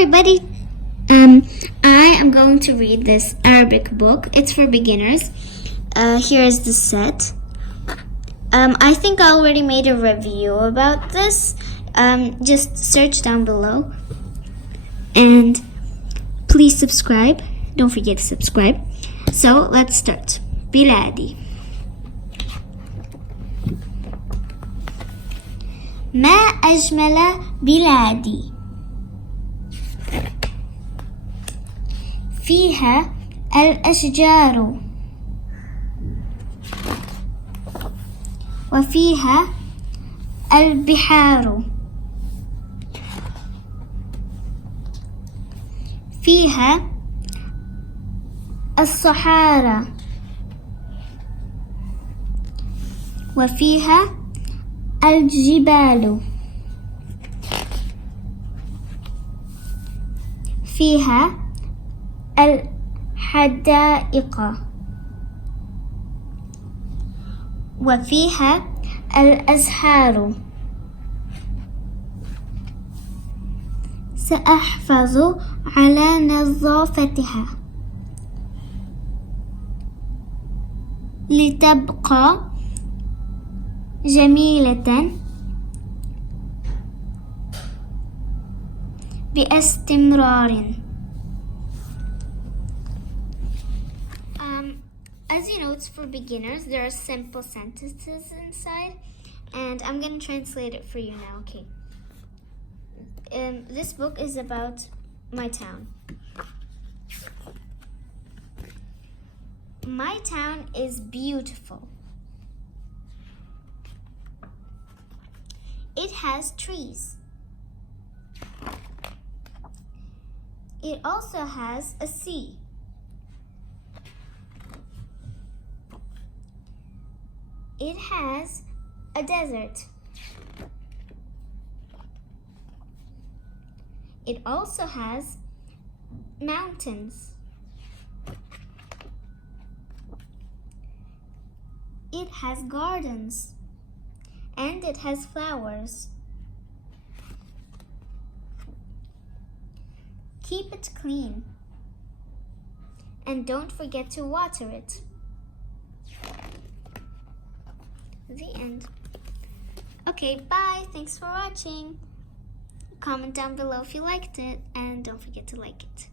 everybody. I am going to read this Arabic book. It's for beginners. Here is the set. I think I already made a review about this. Just search down below. And please subscribe. Don't forget to subscribe. So let's start. بلادي. ما أجمل بلادي، فيها الأشجار وفيها البحار، فيها الصحارى وفيها الجبال، فيها الحدائق وفيها الأزهار. سأحافظ على نظافتها لتبقى جميلة باستمرار. As you know, it's for beginners. There are simple sentences inside, and I'm going to translate it for you now, okay? This book is about my town. My town is beautiful. It has trees. It also has a sea. It has a desert. It also has mountains. It has gardens. And it has flowers. Keep it clean. And don't forget to water it. The end. Okay, bye. Thanks for watching. Comment down below if you liked it, and don't forget to like it.